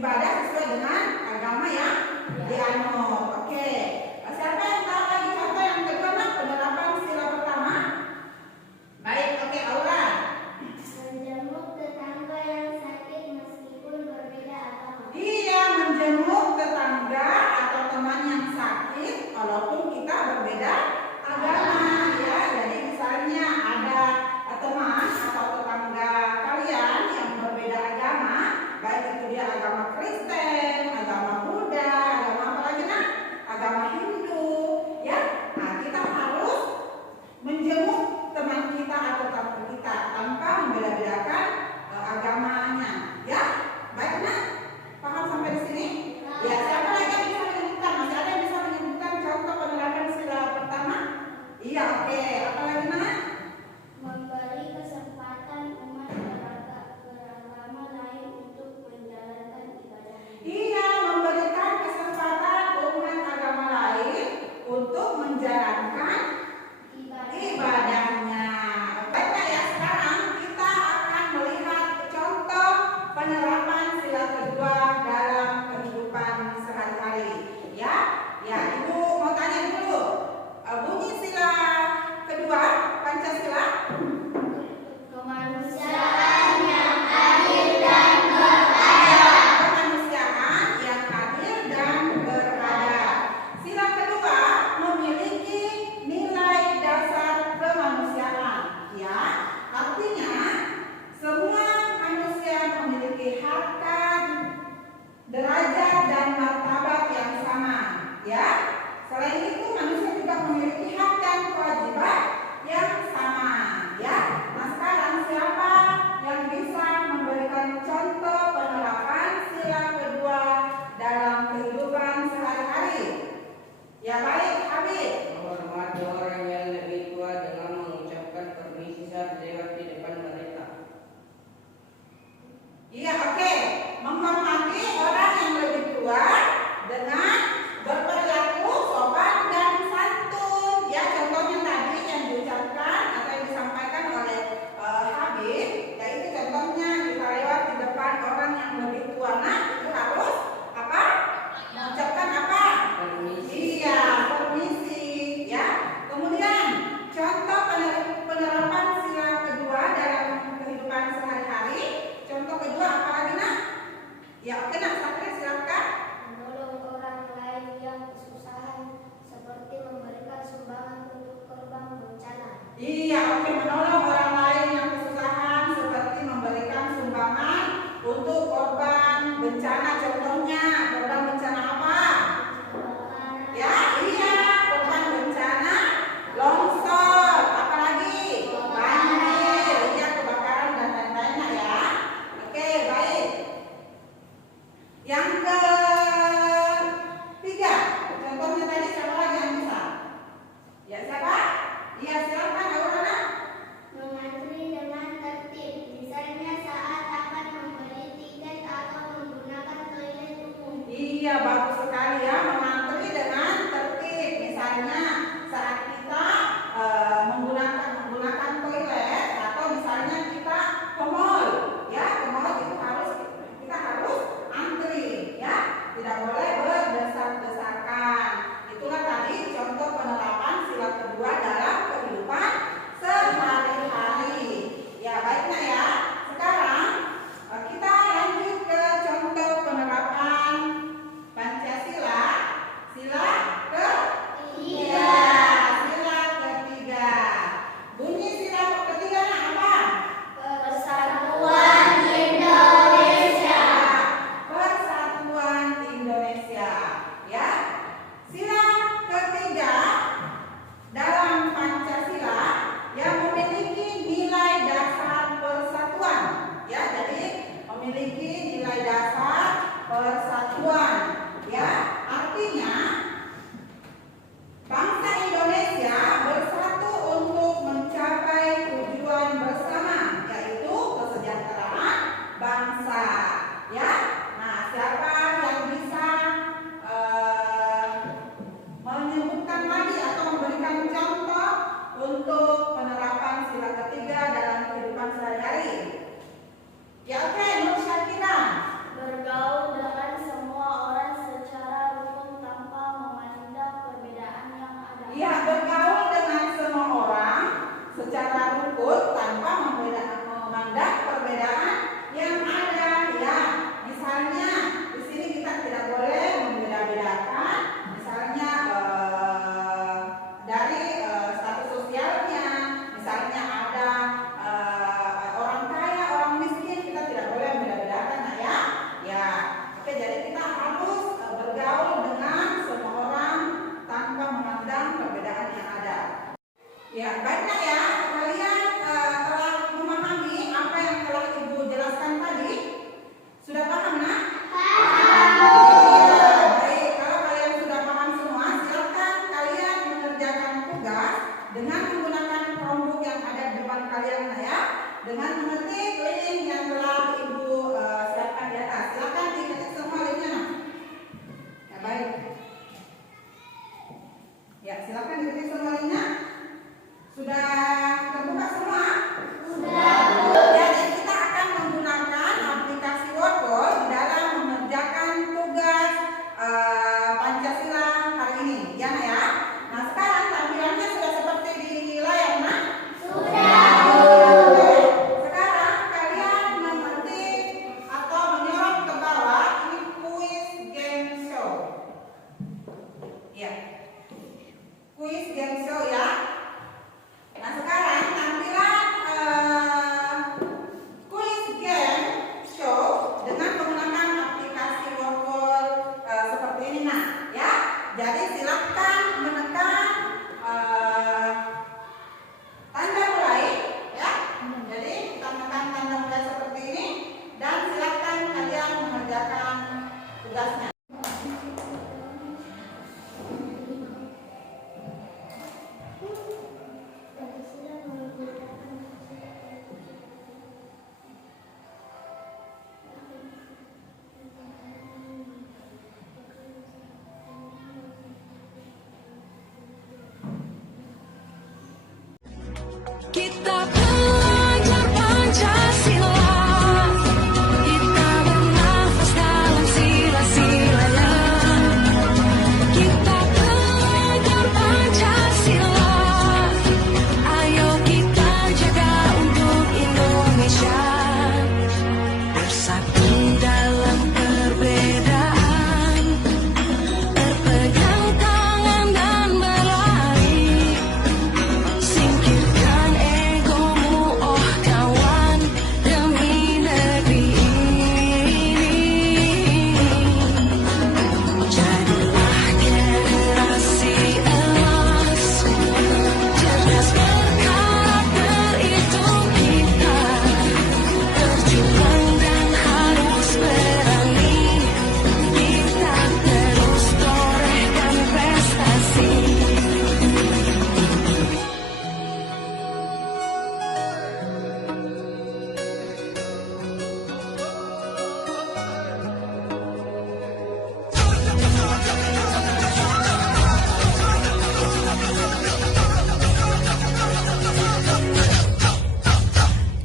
ibadah sesuai dengan agama yang dianut. Oke. Siapa yang tahu lagi contoh yang kedua, Nak? Penerapan sila pertama. Baik, oke, Aura. Menjenguk tetangga yang sakit meskipun berbeda agama. Iya, menjenguk tetangga atau teman yang sakit walaupun kita berbeda agama, ya. Jadi misalnya ada teman atau tetangga kalian yang berbeda agama, baik itu dia agama Kristen, agama Buddha, agama apa lagi, Nak? Agama Hindu, ya. Nah, kita harus menjenguk teman kita atau tetangga kita tanpa membeda-bedakan agamanya, ya. Baik, Nak? Paham sampai di sini? Ya, siapa lagi yang bisa menyebutkan? Masih ada yang bisa menyebutkan contoh penerapan sila pertama? Iya, oke. Apa lagi, Nak? Memberi kesempatan umat beragama lain untuk menjalankan ibadah. Iya, memberikan kesempatan umat agama lain untuk menjalankan ibadahnya. Baiklah ya, sekarang kita akan melihat contoh penerapan sila kedua dalam kehidupan sehari-hari. Ya, ya, Ibu mau tanya dulu. Bunyi sila kedua Pancasila. Kemanusiaan yang adil dan Kemanusiaan yang adil dan beradab. Sila kedua memiliki nilai dasar kemanusiaan, ya. Artinya semua manusia memiliki harkat, derajat dan martabat yang sama, ya. Selain itu manusia juga memiliki hak dan kewajiban yang sama, ya. Nah, sekarang siapa yang bisa memberikan contoh penerapan sila kedua dalam kehidupan sehari-hari? Ya, baik, Habib. Menghormati orang yang lebih tua dengan mengucapkan permisi saat lewat di depan mereka. Iya, oke. Menghormati orang yang lebih tua dengan berperilaku sopan dan santun. Ya, contohnya tadi yang diucapkan atau yang disampaikan oleh Habib, yaitu contohnya kita lewat di depan orang yang lebih tua. Nah, itu harus apa? Mengucapkan apa? Permisi. Iya, permisi, ya. Kemudian contoh penerapan sila kedua dalam kehidupan sehari-hari. Contoh kedua apa lagi, Nak? Ya, oke, Nak. Satria, silakan. menolong orang lain yang kesusahan seperti memberikan sumbangan untuk korban bencana. Iya, oke, menolong orang lain yang kesusahan seperti memberikan sumbangan untuk korban bencana. Contohnya, korban bencana apa? Ya, iya, korban bencana longsor, apalagi banjir, iya, kebakaran dan lain-lainnya, ya. Oke, baik. Yang ketiga, contohnya tadi siapa lagi yang bisa? Ya, siapa? Iya, silakan, Aurora. Mengantri dengan tertib, misalnya saat akan membeli tiket atau menggunakan toilet umum. Iya, bagus sekali ya, mengantri dengan tertib. Misalnya saat kita menggunakan toilet atau misalnya kita ke mall, ya, ke mall itu kita harus antri, ya, tidak boleh berdesak-desakan. Itulah tadi contoh penerapan sila kedua dalam kehidupan sehari-hari. Ya, baiknya ya. Sekarang kita lanjut ke contoh penerapan Pancasila. Sila ketiga. Kita belajar Pancasila, kita bernafas dalam sila-silanya. Kita belajar Pancasila, ayo kita jaga untuk Indonesia. Bersatu dalam perbedaan, berpegang tangan dan berlari. Singkirkan egomu, oh kawan, demi negeri ini. Jadilah generasi emas, cerdas berkarakter itu kita. Berjuang dan harus berani, kita terus torehkan prestasi.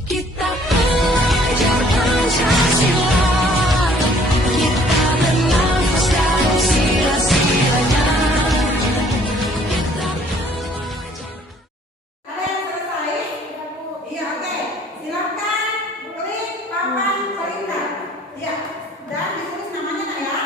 Kita belajar Pancasila, kita bernafas dalam sila-silanya. Kita belajar. Ada yang selesai? Iya, oke. Silakan klik papan peringkat. Ya, dan ditulis namanya nak ya.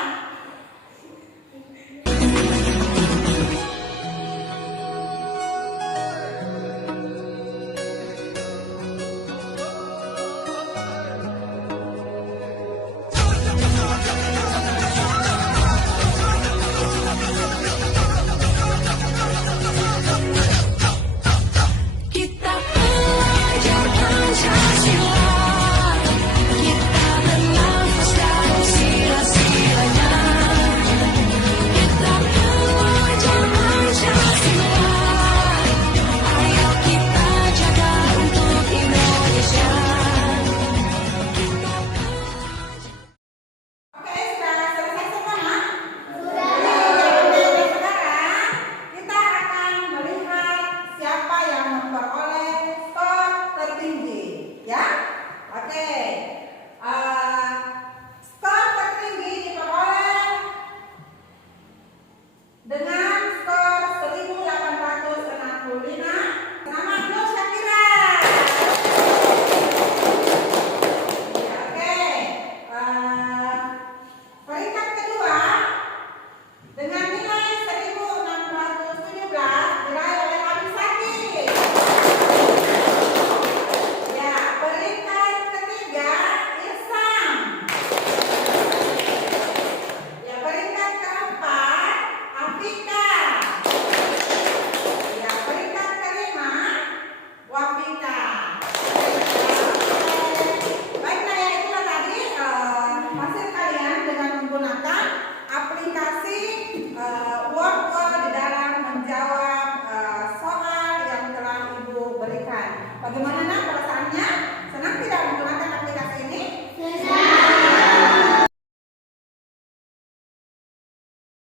Kita belajar Pancasila, kita bernafas dalam sila-silanya. Kita belajar Pancasila, ayo kita jaga untuk Indonesia. Oke, sudah selesai semua, Nak? Sudah. Oke, sekarang kita akan melihat siapa yang memperoleh skor tertinggi, ya. Oke, skor tertinggi diperoleh dengan skor 1865. Selamat Nur Syakira. Ya, oke. Peringkat kedua dengan nilai 1617 diraih oleh Habib Sakit. Ya, peringkat ketiga Irsam. Ya, peringkat keempat Afika. Ya, peringkat kelima Wafika. Baiklah ya, itulah tadi hasil kalian dengan menggunakan aplikasi Wordwall di dalam menjawab soal yang telah Ibu berikan. Bagaimana, Nak?